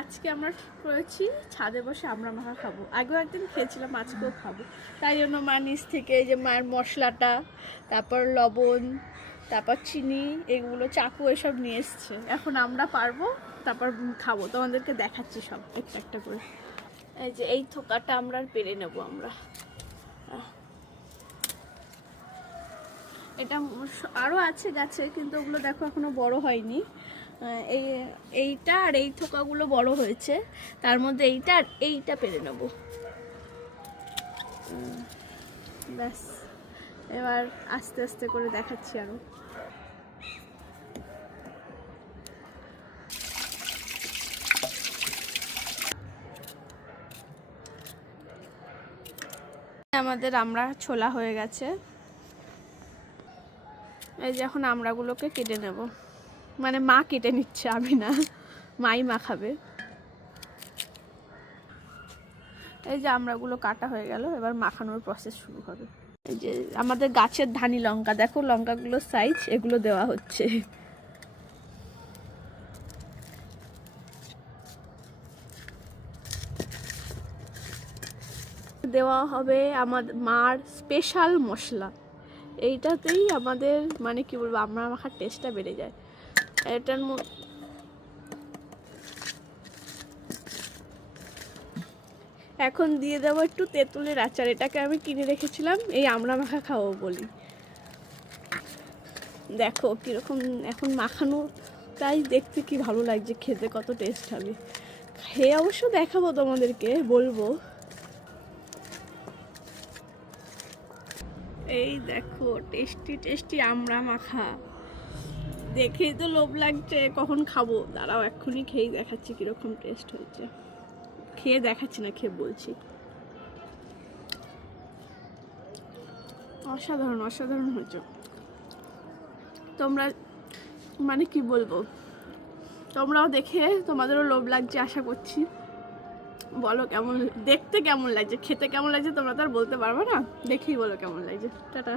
আজকে আমরা ঠিক করেছি ছাদে বসে আমরা মাখা খাবো। আগেও একদিন খেয়েছিলাম, আজকেও খাবো। তাই জন্য মা নিচ থেকে এই যে মায়ের মশলাটা, তারপর লবণ, তারপর চিনি, এগুলো চাকু এসব নিয়ে এসছে। এখন আমরা পারবো, তারপর খাবো। তোমাদেরকে দেখাচ্ছি সব একটা একটা করে। এই যে এই থোকাটা আমরা পেরে নেবো আমরা। এটা আরও আছে গাছে, কিন্তু ওগুলো দেখো এখনো বড় হয়নি। এইটা আর এই থোকাগুলো বড় হয়েছে, তার মধ্যে এইটা আর এইটা পেরে নেব। ব্যাস, এবার আস্তে আস্তে করে দেখাচ্ছি আরো। আমাদের আমরা ছোলা হয়ে গেছে। এই যে এখন আমড়াগুলোকে কেটে নেব, মানে মা কেটে নিচ্ছে, আমি না, মাই মাখাবে। এই যে আমড়াগুলো কাটা হয়ে গেল, এবার মাখানোর প্রসেস শুরু হবে। এই যে আমাদের গাছের ধানি লঙ্কা, দেখো লঙ্কাগুলোর সাইজ, এগুলো দেওয়া হচ্ছে। দেওয়া হবে আমাদের মার স্পেশাল মশলা। এইটাতেই আমাদের মানে কি বলবো, আমরা মাখার টেস্টটা বেড়ে যায়। এটার এখন দিয়ে দেবো একটু তেঁতুলের আচার। এটাকে আমি কিনে রেখেছিলাম এই আমরা মাখা খাবো বলি। দেখো কীরকম এখন মাখানো, তাই দেখতে কি ভালো লাগছে, খেতে কত টেস্ট হবে। খেয়ে অবশ্য দেখাবো তোমাদেরকে, বলবো। এই দেখো টেস্টি টেস্টি আমরা মাখা, দেখেই তো লোভ লাগছে, কখন খাবো। দাঁড়াও এক্ষুনি খেয়েই দেখাচ্ছি কীরকম টেস্ট হয়েছে। খেয়ে দেখাচ্ছি না, খেয়ে বলছি। অসাধারণ অসাধারণ হয়েছে। তোমরা মানে কি বলবো, তোমরাও দেখে তোমাদেরও লোভ লাগছে আশা করছি। বলো কেমন দেখতে, কেমন লাগছে, খেতে কেমন লাগছে, তোমরা তো আর বলতে পারবে না, দেখেই বলো কেমন লাগছে। টাটা।